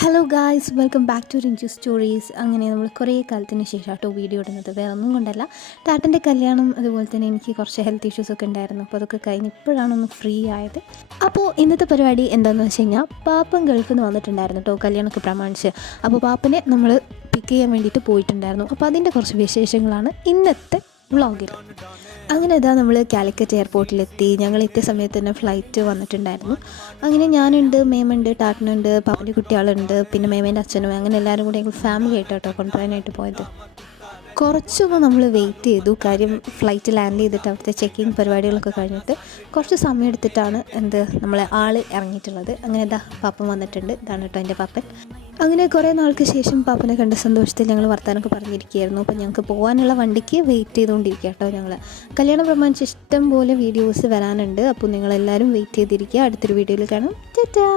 Hello guys, welcome back to Rinchu stories. അങ്ങനെ നമ്മൾ കുറേ കാലത്തിന് ശേഷം കേട്ടോ വീഡിയോ ഇടുന്നത്. വേറെ ഒന്നും കൊണ്ടല്ല, ടാറ്റൻ്റെ കല്യാണം അതുപോലെ തന്നെ എനിക്ക് കുറച്ച് ഹെൽത്ത് ഇഷ്യൂസൊക്കെ ഉണ്ടായിരുന്നു. അപ്പോൾ അതൊക്കെ കഴിഞ്ഞ് ഇപ്പോഴാണ് ഒന്ന് ഫ്രീ ആയത്. അപ്പോൾ ഇന്നത്തെ പരിപാടി എന്താണെന്ന് വെച്ച് കഴിഞ്ഞാൽ, പാപ്പൻ ഗൾഫിൽ നിന്ന് വന്നിട്ടുണ്ടായിരുന്നു കേട്ടോ കല്യാണമൊക്കെ പ്രമാണിച്ച്. അപ്പോൾ പാപ്പനെ നമ്മൾ പിക്ക് ചെയ്യാൻ വേണ്ടിയിട്ട് പോയിട്ടുണ്ടായിരുന്നു. അപ്പോൾ അതിൻ്റെ കുറച്ച് വിശേഷങ്ങളാണ് ഇന്നത്തെ വ്ളോഗിൽ. അങ്ങനെ ഇതാ നമ്മൾ കാലിക്കറ്റ് എയർപോർട്ടിലെത്തി. ഞങ്ങൾ എത്തിയ സമയത്ത് തന്നെ ഫ്ലൈറ്റ് വന്നിട്ടുണ്ടായിരുന്നു. അങ്ങനെ ഞാനുണ്ട്, മേമുണ്ട്, ടാറ്റനുണ്ട്, പാപ്പൻ്റെ കുട്ടികളുണ്ട്, പിന്നെ മേമേൻ്റെ അച്ഛനും, അങ്ങനെ എല്ലാവരും കൂടി ഞങ്ങൾ ഫാമിലി ആയിട്ട് കേട്ടോ കൊണ്ടുവരാനായിട്ട് പോയത്. കുറച്ചൊന്ന് നമ്മൾ വെയിറ്റ് ചെയ്തു. കാര്യം ഫ്ലൈറ്റ് ലാൻഡ് ചെയ്തിട്ട് അവിടുത്തെ ചെക്കിങ് പരിപാടികളൊക്കെ കഴിഞ്ഞിട്ട് കുറച്ച് സമയം എടുത്തിട്ടാണ് നമ്മളെ ആൾ ഇറങ്ങിയിട്ടുള്ളത്. അങ്ങനെ ഇതാ പാപ്പൻ വന്നിട്ടുണ്ട്. ഇതാണ് കേട്ടോ എൻ്റെ പാപ്പൻ. അങ്ങനെ കുറേ നാൾക്ക് ശേഷം പാപ്പനെ കണ്ട സന്തോഷത്തിൽ ഞങ്ങൾ വർത്താനൊക്കെ പറഞ്ഞിരിക്കുകയായിരുന്നു. അപ്പോൾ ഞങ്ങൾക്ക് പോകാനുള്ള വണ്ടിക്ക് വെയിറ്റ് ചെയ്തുകൊണ്ടിരിക്കുക കേട്ടോ. ഞങ്ങൾ കല്യാണം പ്രമാണിച്ച് ഇഷ്ടം പോലെ വീഡിയോസ് വരാനുണ്ട്. അപ്പോൾ നിങ്ങളെല്ലാവരും വെയിറ്റ് ചെയ്തിരിക്കുക. അടുത്തൊരു വീഡിയോയിൽ കാണാം. ടാറ്റാ.